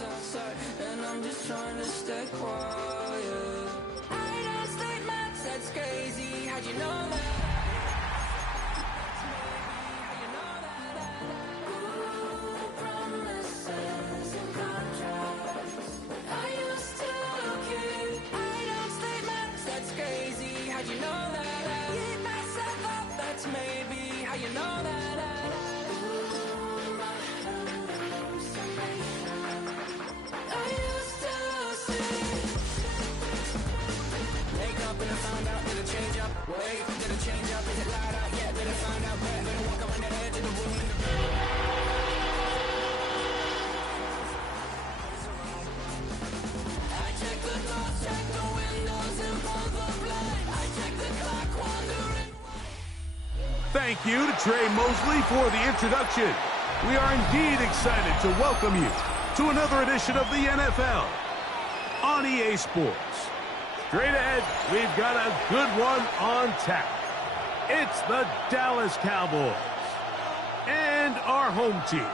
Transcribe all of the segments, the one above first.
And I'm just trying to stay quiet. I don't state much, that's crazy. How'd you know that? Promises and contracts. I used to keep. I don't state much, that's crazy. How'd you know that? Keep myself up, that's maybe how you know that. Wait, did it change up? Is it light out yet? Did it find out? Better walk around the edge of the room. I check the doors, check the windows, and pull the blind. I check the clock, wondering why. Thank you to Trey Mosley for the introduction. We are indeed excited to welcome you to another edition of the NFL on EA Sports. Straight ahead, we've got a good one on tap. It's the Dallas Cowboys and our home team.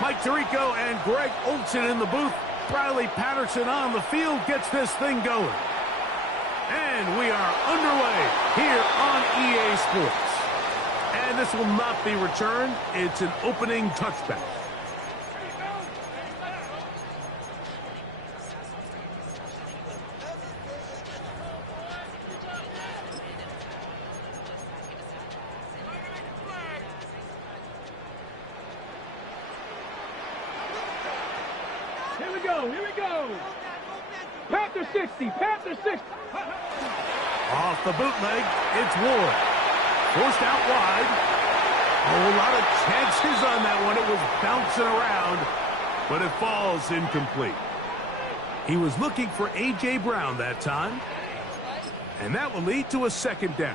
Mike Tirico and Greg Olsen in the booth. Riley Patterson on the field gets this thing going. And we are underway here on EA Sports. And this will not be returned. It's an opening touchback. Here we go, here we go. Panther 60, Panther 60. Off the bootleg, it's Ward. Forced out wide. A whole lot of chances on that one. It was bouncing around, but it falls incomplete. He was looking for A.J. Brown that time, and that will lead to a second down.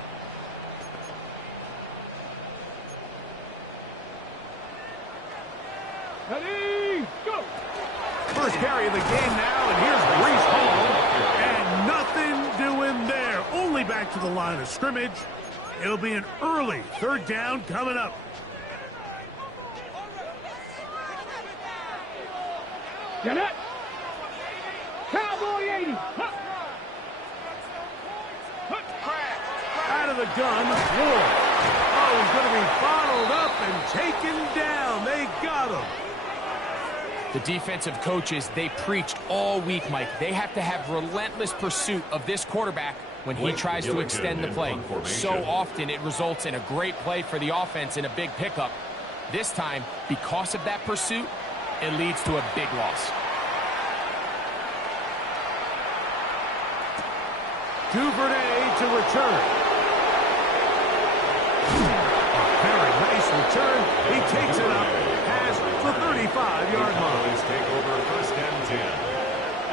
Ready, go. First carry of the game now, and here's Breece Hall. And nothing doing there. Only back to the line of scrimmage. It'll be an early third down coming up. Get it. Cowboy 80. Out of the gun, Ward. Oh, he's going to be bottled up and taken down. They got him. The defensive coaches, they preached all week, Mike. They have to have relentless pursuit of this quarterback when he tries to extend the play. So often it results in a great play for the offense and a big pickup. This time, because of that pursuit, it leads to a big loss. Duvernay to return. A very nice return. He takes it up past the 35-yard line. Cowboys take over first and 10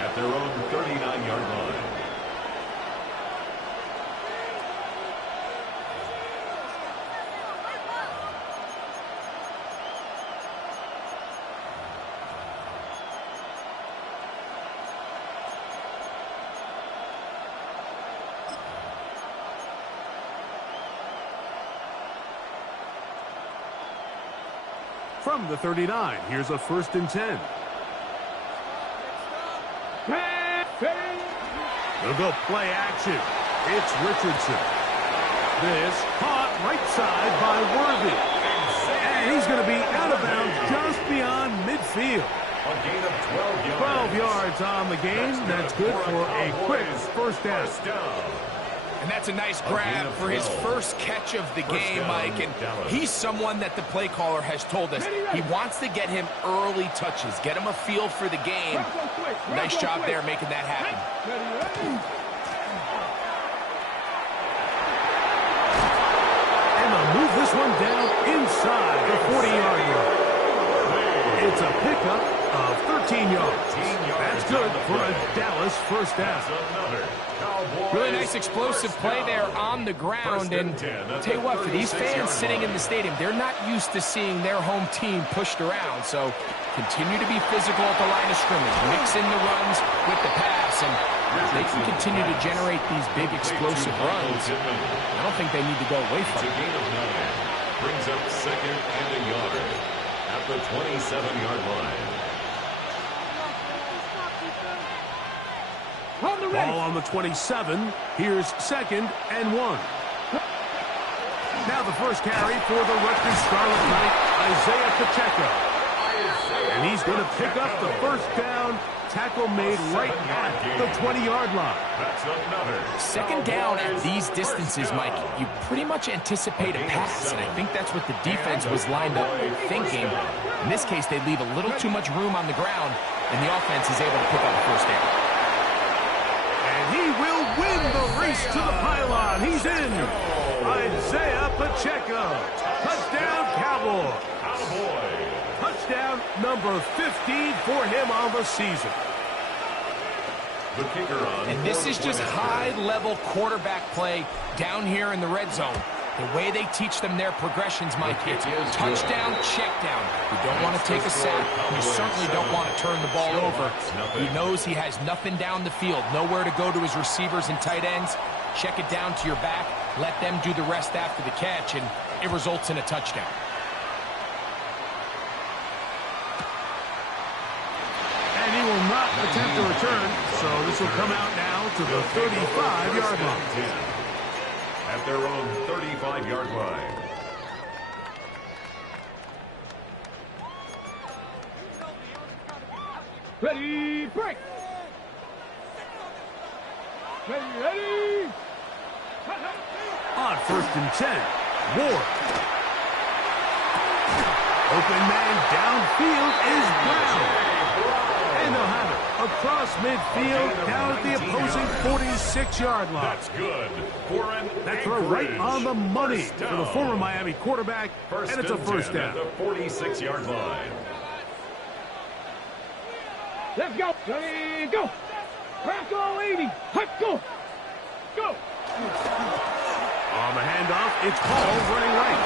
at their own 39-yard line. From the 39, here's a 1st and 10. They'll go play action. It's Richardson. This caught right side by Worthy. And he's going to be out of bounds just beyond midfield. A gain of 12 yards on the game. That's good for a quick first down. And that's a nice grab for his first catch of the game, Mike. And he's someone that the play caller has told us he wants to get him early touches, get him a feel for the game. Nice job there making that happen. And they'll move this one down inside the 40-yard line. It's a pickup of 13 yards. That's good for a Dallas first down. Really nice explosive play there on the ground. And I'll tell you what, for these fans sitting in the stadium, they're not used to seeing their home team pushed around. So continue to be physical at the line of scrimmage. Mix in the runs with the pass. And they can continue to generate these big explosive runs. I don't think they need to go away from it. It's a gain of 9. Brings up second and a yard at the 27-yard line. Ball on the 27. Here's second and 1. Now the first carry for the Rutgers Scarlet Knight, Isaiah Pacheco. And he's going to pick up the first down. Tackle made right at the 20-yard line. That's another. Second down at these distances, Mike, you pretty much anticipate a pass, and I think that's what the defense was lined up thinking. In this case, they leave a little too much room on the ground, and the offense is able to pick up the first down. And he will win the race to the pylon. He's in. Isaiah Pacheco. Touchdown, Cowboys. Touchdown number 15 for him on the season. The kicker on. And this is just high-level quarterback play down here in the red zone. The way they teach them their progressions, Mike, it's touchdown, check down. You don't want to take a sack. You certainly don't want to turn the ball over. He knows he has nothing down the field, nowhere to go to his receivers and tight ends. Check it down to your back. Let them do the rest after the catch, and it results in a touchdown. And he will not attempt a return, so this will come out now to the 35-yard line. At their own 35-yard line. Ready, break! Ready! On first and 10, Ward. Open man downfield is Brown. And they'll have it across midfield down at the opposing 46-yard line. That's good for an That throw right on the money for the former Miami quarterback, and it's a first down. At the 46-yard line. Let's go! Ready, go! Crack all 80! Hut, go! Go! On the handoff, it's Hall running right.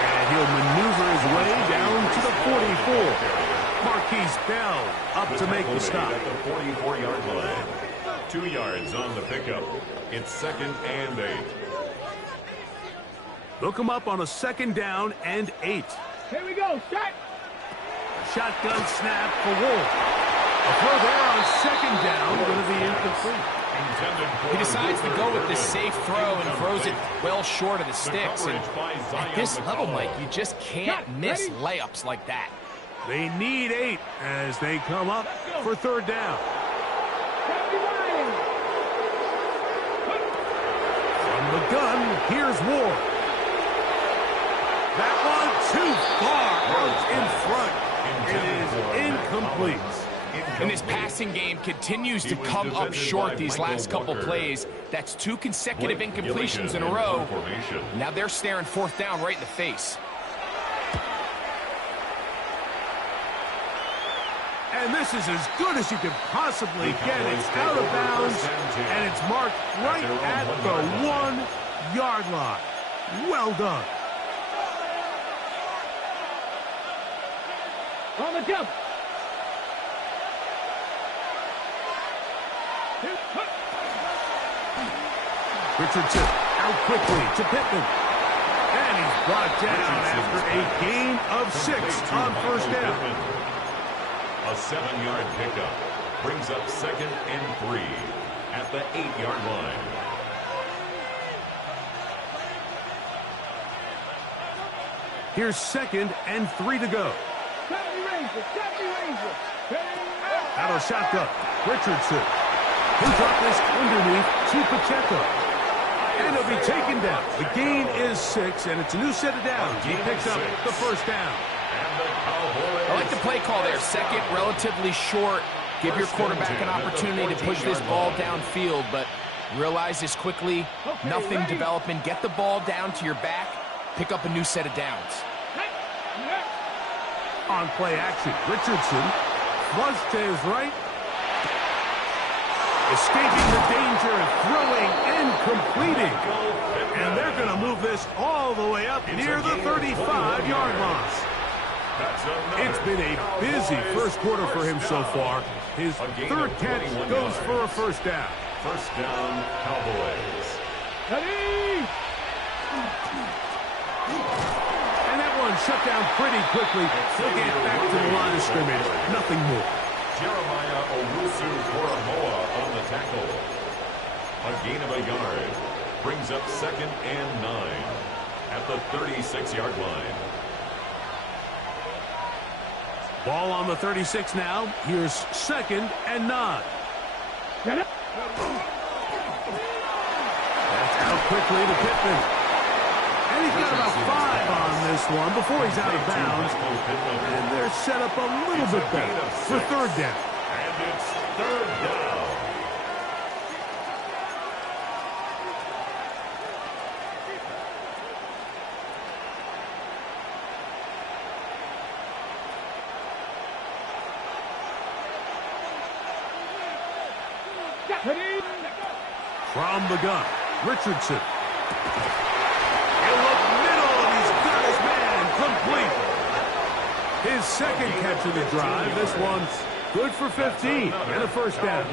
And he'll maneuver his way down to the 44. Marquise Bell up to make the stop. At the 44-yard line. 2 yards on the pickup. It's second and 8. Look him up on a second down and 8. Here we go, shot! Shotgun snap for Wolf. A throw there on second down, going to be incomplete. He decides to go with the safe throw and throws it well short of the sticks. And at this level, Mike, you just can't miss layups like that. They need 8 as they come up for third down. From the gun, here's Ward. That one too far out in front. It is incomplete. And this passing game continues to come up short these last couple plays. That's 2 consecutive incompletions in a row. Now they're staring fourth down right in the face. And this is as good as you can possibly get. It's out of bounds, and it's marked right at the 1-yard line. Well done. On the jump! Richardson out quickly to Pittman. And he's brought down after a gain of 6 on first down. A 7-yard pickup brings up second and 3 at the 8-yard line. Here's second and 3 to go. Out of shotgun, Richardson. He'll drop this underneath to Pacheco. And he'll be taken down. The gain is 6, and it's a new set of downs. He picks up the first down. I like the play call there. Second, relatively short. Give your quarterback an opportunity to push this ball downfield, but realize this quickly. Nothing developing. Get the ball down to your back. Pick up a new set of downs. On play action, Richardson flush to his right. Escaping the danger, throwing and completing. And they're going to move this all the way up near the 35-yard line. It's been a busy first quarter for him so far. His third catch goes for a first down. First down, Cowboys. Ready? And that one shut down pretty quickly. He'll get back to the line of scrimmage. Nothing more. Jeremiah Owusu-Koramoah on the tackle. A gain of a yard. Brings up 2nd and 9 at the 36-yard line. Ball on the 36 now. Here's 2nd and 9. That's out quickly to Pittman. And he's got about 5 on this one before he's out of bounds. And they're set up a little bit better for 3rd down. And it's 3rd down. From the gun, Richardson. He'll look middle, and he's got his man complete. His 2nd catch of the drive. This one's good for 15 and a first down.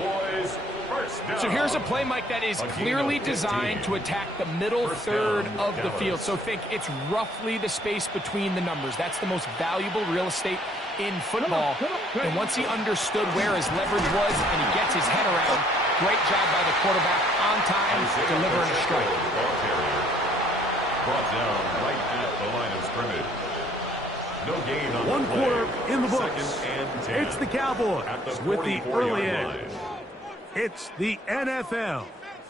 So here's a play, Mike, that is clearly designed to attack the middle third of the field. So think it's roughly the space between the numbers. That's the most valuable real estate in football. And once he understood where his leverage was and he gets his head around, great job by the quarterback on time, delivering a strike. Brought down right at the line of scrimmage. No gain on one the play. quarter in the books. 2nd and 10 it's the Cowboys at the with the early line. edge. It's the NFL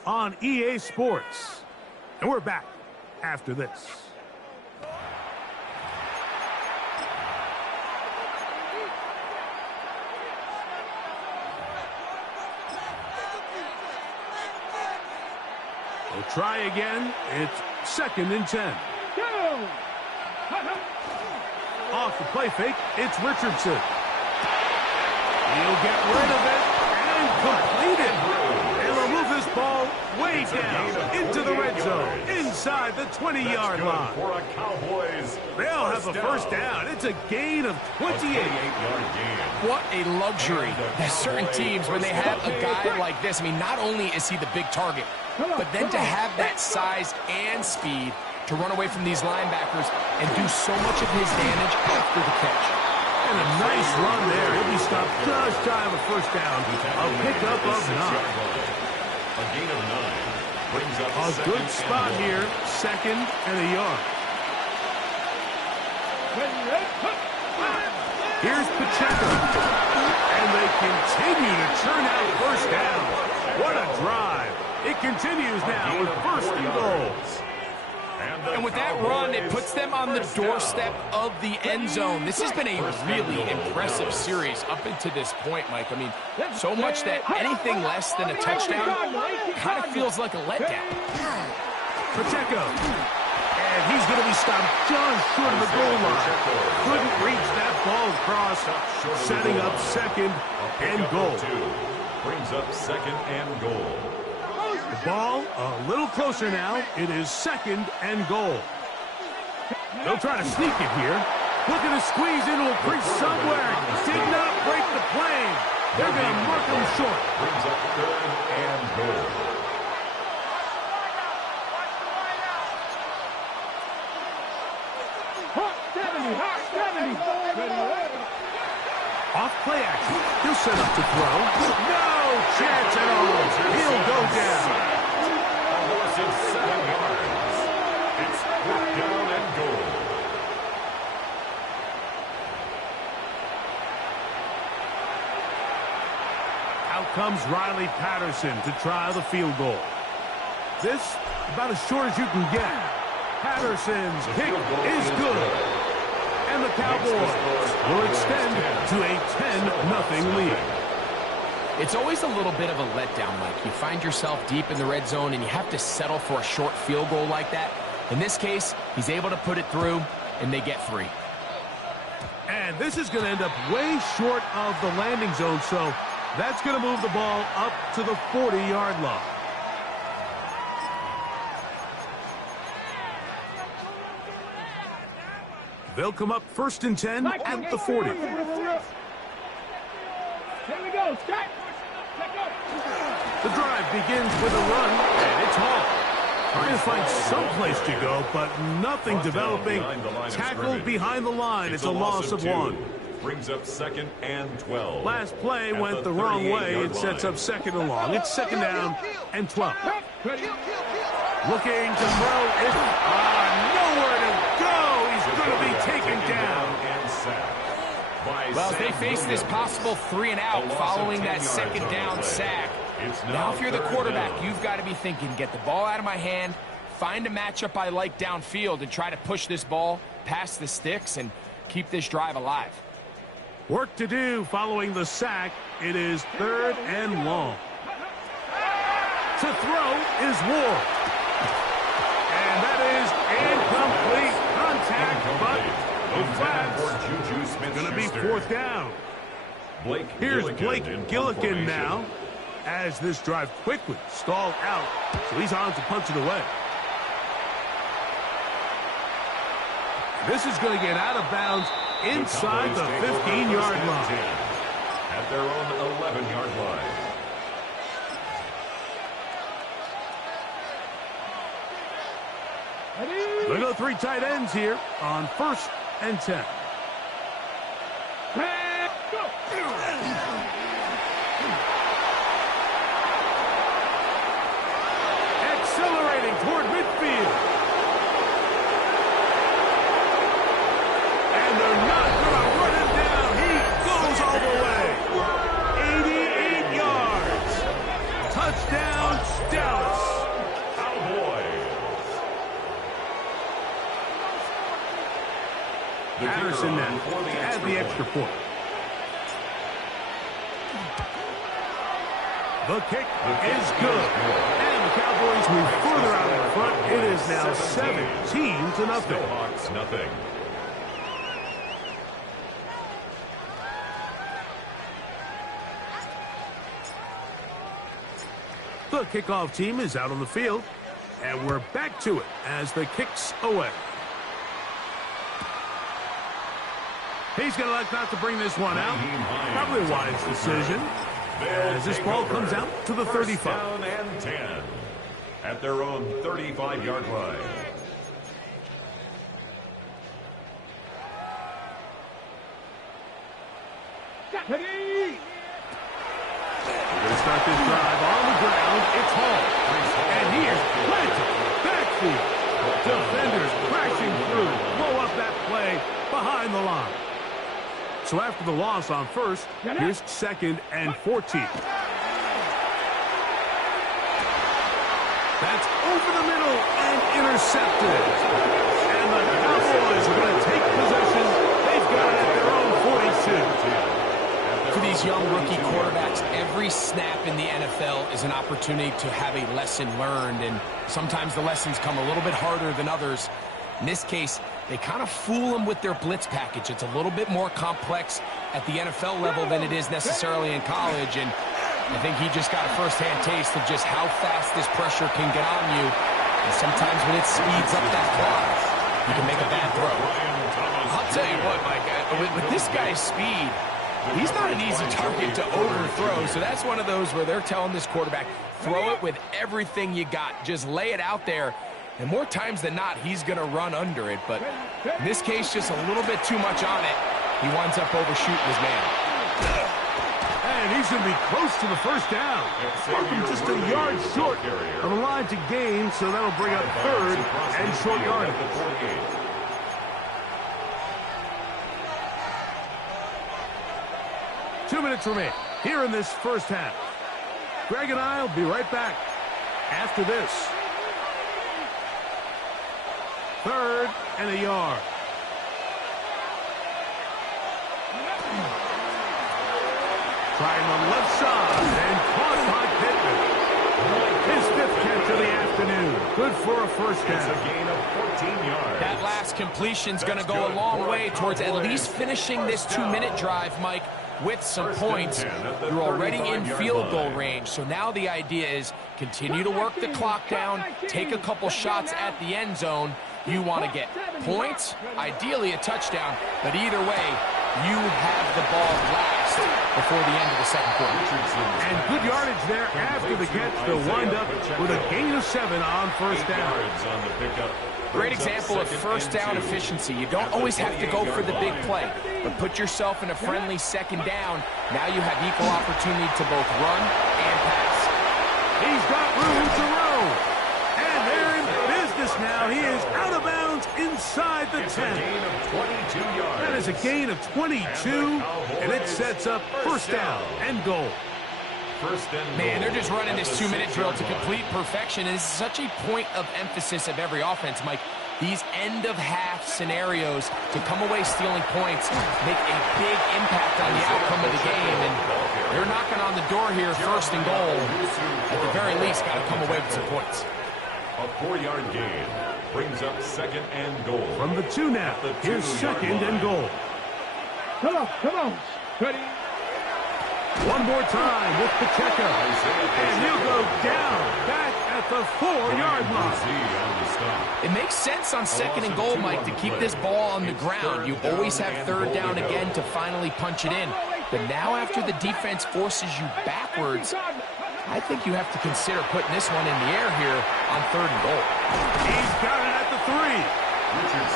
on EA Sports. And we're back after this. We'll try again. It's 2nd and 10. Off the play fake, it's Richardson. He'll get rid of it and complete it. And they'll move this ball way down into the red zone, inside the 20-yard line. For a Cowboys. They'll have a first down. It's a gain of 28. 28-yard gain. What a luxury. There's certain teams, when they have a guy like this, I mean, not only is he the big target, but then to have that size and speed to run away from these linebackers and do so much of his damage after the catch. And a nice run there. He'll be stopped just shy of a first down. A pickup of 9. A gain of 9. Brings up a good spot here. 2nd and a yard. Here's Pacheco. And they continue to churn out first down. What a drive. It continues now with 1st and goal. And with that run, it puts them on the doorstep of the end zone. This has been a really impressive series up until this point, Mike. I mean, so much that anything less than a touchdown kind of feels like a letdown. Pacheco. And he's going to be stopped just short of the goal line. Couldn't reach that ball across, setting up 2nd and goal. Brings up 2nd and goal. The ball a little closer now. It is 2nd and goal. They'll try to sneak it here. Looking to squeeze into a crease somewhere. Did not break the plane. They're going to mark him short. Brings up 3rd and goal. Off play action. He'll set up to throw. No chance at all. He'll go down. A loss of 7 yards. It's 4th down and goal. Out comes Riley Patterson to try the field goal. This about as short as you can get. Patterson's kick is good. And the Cowboys will extend to a 10-0 lead. It's always a little bit of a letdown, Mike. You find yourself deep in the red zone and you have to settle for a short field goal like that. In this case, he's able to put it through, and they get 3. And this is going to end up way short of the landing zone, so that's going to move the ball up to the 40-yard line. They'll come up 1st and 10 at the 40. Here we go, Scott. The drive begins with a run, and it's Hall. Trying to find some place to go, but nothing developing. Tackled behind the line. It's a loss of 1. Brings up 2nd and 12. Last play went the wrong way. It sets up 2nd and long. It's 2nd down and 12. Looking to throw. It's nowhere to go. He's going to be taken down. Well, they face this possible 3 and out following that 2nd down sack. Now, if you're the quarterback, you've got to be thinking, get the ball out of my hand, find a matchup I like downfield, and try to push this ball past the sticks and keep this drive alive. Work to do following the sack. It is 3rd and long. To throw is Ward. And that is incomplete contact, but the flag's going to be 4th down. Here's Blake Gillikin now, as this drive quickly stalled out, so he's on to punch it away. This is going to get out of bounds inside the 15-yard line. At their own 11-yard line. They go 3 tight ends here on 1st and 10. Accelerating toward midfield. And they're not going to run him down. He goes all the way. 88 yards. Touchdown, Dallas. Cowboys. Patterson then to add the extra point. The kick is good. And the Cowboys move further out in front. It is now 17-0. Snowhawks nothing. The kickoff team is out on the field. And we're back to it as the kick's away. He's going to elect not to bring this one out. Probably a wise decision. As this ball comes out to the 35. Down and 10 at their own 35-yard line. We're going to start this drive on the ground. It's Hall. And he is planted. Backfield. Defenders crashing through. Blow up that play behind the line. So after the loss on 1st, here's 2nd and 14. That's over the middle and intercepted. And the Cowboys are going to take possession. They've got it at their own 42. For these young rookie quarterbacks, every snap in the NFL is an opportunity to have a lesson learned, and sometimes the lessons come a little bit harder than others. In this case, they kind of fool them with their blitz package. It's a little bit more complex at the NFL level than it is necessarily in college, and I think he just got a first-hand taste of just how fast this pressure can get on you, and sometimes when it speeds up that clock, you can make a bad throw. I'll tell you what, Mike, with this guy's speed, he's not an easy target to overthrow, so that's one of those where they're telling this quarterback, throw it with everything you got. Just lay it out there, and more times than not, he's going to run under it. But in this case, just a little bit too much on it. He winds up overshooting his man. And he's going to be close to the 1st down. Just a yard short of the line to gain, so that'll bring up 3rd and short yardage. 2 minutes remain here in this 1st half. Greg and I will be right back after this. 3rd and a yard. Trying the left side and caught by Pittman. His 5th catch of the afternoon. Good for a 1st down. It's a gain of 14 yards. That last completion's going to go a long way towards at least finishing this 2-minute drive, Mike, with some points. You're already in field goal range, so now the idea is continue to work the clock down, take a couple shots at the end zone, You want to get points, ideally a touchdown, but either way, you have the ball last before the end of the second quarter. And good yardage there after the catch. They'll wind up with a gain of 7 on first down. Great example of first down efficiency. You don't always have to go for the big play, but put yourself in a friendly second down. Now you have equal opportunity to both run and pass. He's got room to roam. And they're in business now. He is out of bounds inside the 10. That is a gain of 22, and it sets up first down and goal. Man, they're just running this 2-minute drill to complete perfection, and this is such a point of emphasis of every offense, Mike. These end-of-half scenarios to come away stealing points make a big impact on the outcome of the game, and they're knocking on the door here, first and goal. At the very least, got to come away with some points. A 4-yard gain brings up second and goal. From the 2 now, here's second and goal. Come on. Ready? One more time with Pacheco. And he'll go down back at the 4-yard line. It makes sense on second and goal, Mike, to keep this ball on the ground. You always have third down again to finally punch it in. But now after the defense forces you backwards, I think you have to consider putting this one in the air here on third and goal. He's got it at the 3.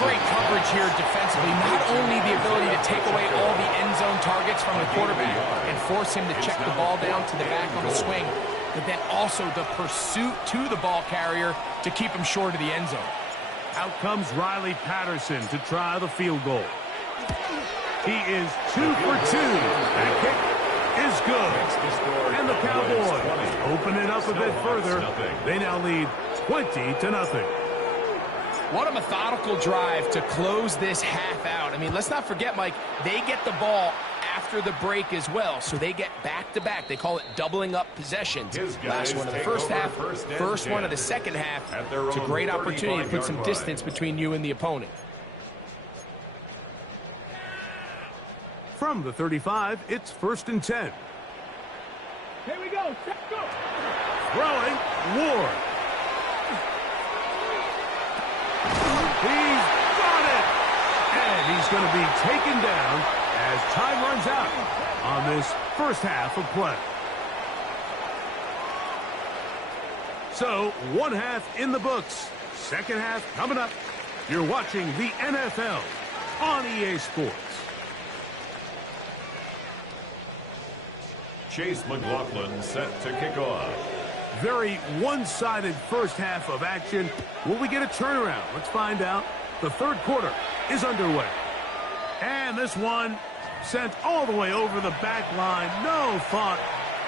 Great coverage here defensively. Not only the ability to take away all the end zone targets from the quarterback and force him to check the ball down to the back on the swing, but then also the pursuit to the ball carrier to keep him short of the end zone. Out comes Riley Patterson to try the field goal. He is 2 for 2. That kick is good. And the Cowboys open it up a bit further. They now lead 20-0. What a methodical drive to close this half out. I mean, let's not forget, Mike, they get the ball after the break as well, so they get back-to-back. They call it doubling up possessions. Last one of the first half, first one of the second half. It's a great opportunity to put some distance between you and the opponent. From the 35, it's first and 10. Here we go. Go. Throwing, Ward. He's got it! And he's going to be taken down as time runs out on this first half of play. So, one half in the books. Second half coming up. You're watching the NFL on EA Sports. Chase McLaughlin set to kick off. Very one-sided first half of action. Will we get a turnaround? Let's find out. The third quarter is underway. And this one sent all the way over the back line. No thought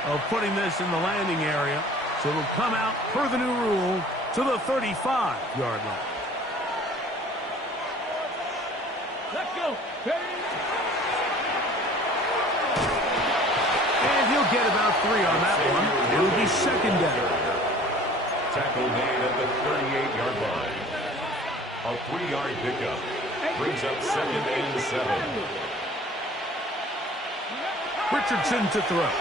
of putting this in the landing area. So it'll come out, per the new rule, to the 35-yard line. Let's go. Ready? And he'll get about 3 on that one. It'll be second down. Tackle made at the 38-yard line. A 3-yard pickup brings up second and 7. Richardson to throw.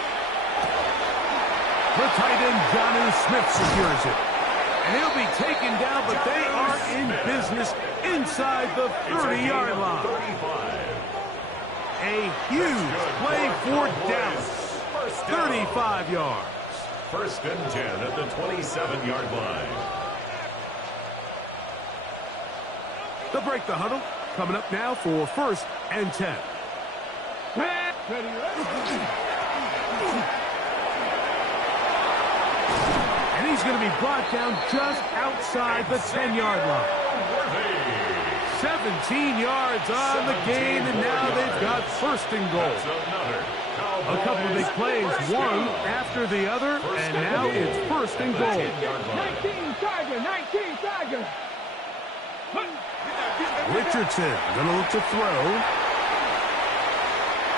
The tight end, Jonnu Smith, secures it. And he'll be taken down, but they are in business inside the 30-yard line. A huge play for Dallas. 35 yards. First and 10 at the 27-yard line. They'll break the huddle. Coming up now for first and 10. Ready. And he's going to be brought down just outside the 10-yard line. 17 yards on the gain, and now they've got first and goal. A couple of big plays, one after the other, and now it's first and goal. 19 Tiger. Richardson going to look to throw.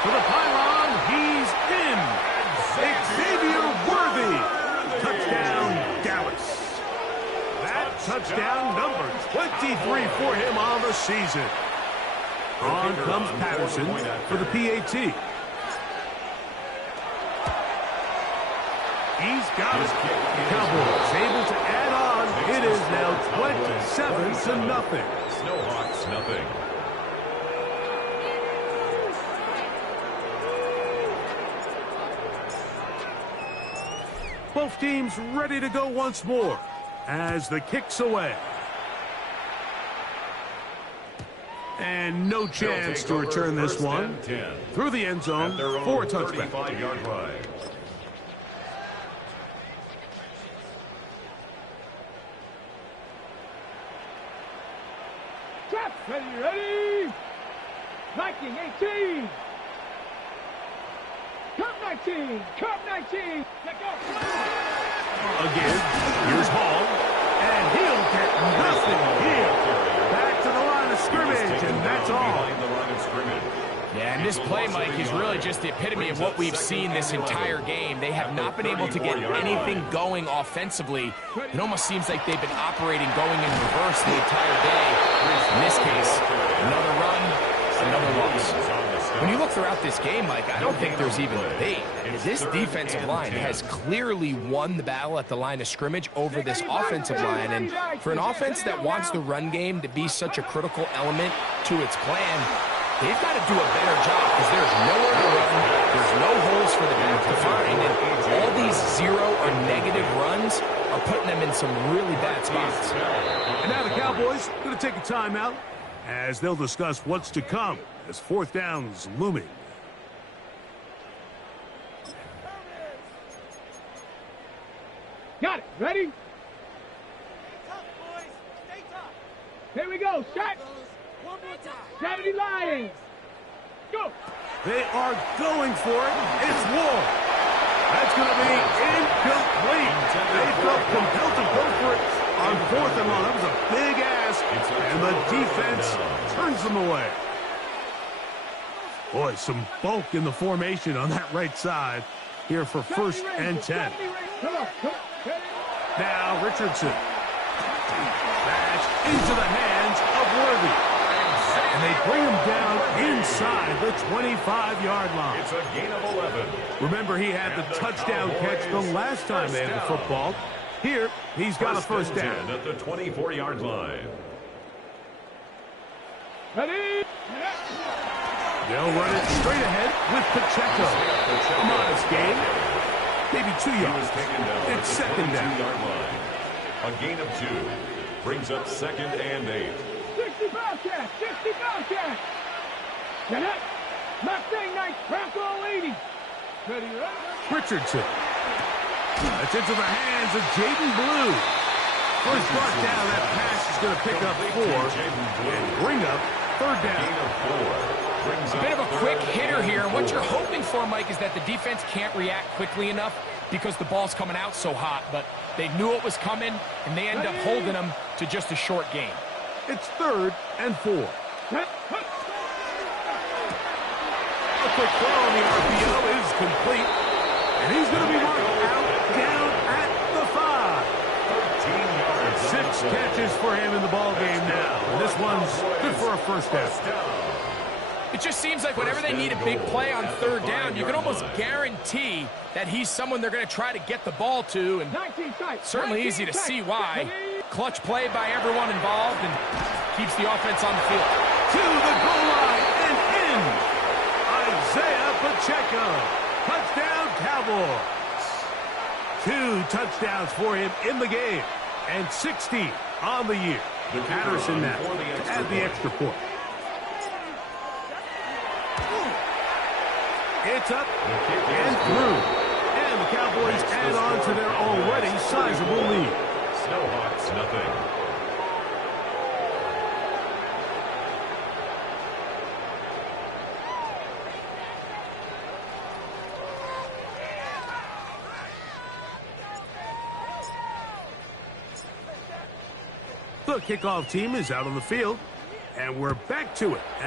For the pylon, he's in. Xavier Worthy. Touchdown, Dallas. That touchdown number 23 for him on the season. On comes Patterson for the PAT. He's got it. The Cowboys able to add on It is now 27-0. Snowhawks, nothing. Both teams ready to go once more as the kick's away. And no chance to return this one. Through the end zone for a touchback. 35-yard line. Trap, ready. Viking 18. Cup 19. Cup 19. Let go. Again, here's Hall. And he'll get nothing here. Back to the line of scrimmage, and that's all. Yeah, and this play, Mike, is really just the epitome of what we've seen this entire game. They have not been able to get anything going offensively. It almost seems like they've been operating going in reverse the entire day. In this case, another run, another loss. When you look throughout this game, Mike, I don't think there's even debate. This defensive line has clearly won the battle at the line of scrimmage over this offensive line. And for an offense that wants the run game to be such a critical element to its plan, they've got to do a better job because there's nowhere to run. There's no holes for the back to find. And all these zero or negative runs are putting them in some really bad spots. And now the Cowboys going to take a timeout as they'll discuss what's to come as fourth down's looming. Got it. Ready? Stay tough, boys. Stay tough. Here we go. Shot. One more time. 70 Lions. Go. They are going for it. It's war. That's going to be incomplete. They felt compelled to go for it on 4th and long. That was a big ask, and the defense turns them away. Boy, some bulk in the formation on that right side here for 1st and 10. Come on. Now Richardson. That's into the hands of Worthy. And they bring him down inside the 25-yard line. It's a gain of 11. Remember, he had the touchdown catch the last time they had the football. Here, he's got a first down. At the 24-yard line. Ready? They'll run it straight ahead with Pacheco. A modest gain. Maybe 2 yards. It's second down. A gain of 2. Brings up 2nd and 8. 60 Bobcats. 60 Bobcats. Get up. Mustang Knight. Bronco 80. Ready? Richardson. That's into the hands of Jaden Blue. First brought down, that pass is going to pick up 4 and bring up 3rd down. A bit of a quick hitter here, and what you're hoping for, Mike, is that the defense can't react quickly enough because the ball's coming out so hot, but they knew it was coming, and they end up holding them to just a short gain. It's 3rd and 4. A quick throw on the RPO is complete, and he's going to be marked out down at the 5. 6 catches for him in the ball game now. And this one's good for a first down. It just seems like whenever they need a big play on 3rd down, you can almost guarantee that he's someone they're going to try to get the ball to, and certainly easy to see why. Clutch play by everyone involved and keeps the offense on the field. To the goal line and in. Isaiah Pacheco. Touchdown, Cowboys. 2 touchdowns for him in the game and 60 on the year. Patterson now to add the extra point. It's up and through. And the Cowboys add on to their already sizable lead. Snowhawks, nothing. The kickoff team is out on the field, and we're back to it.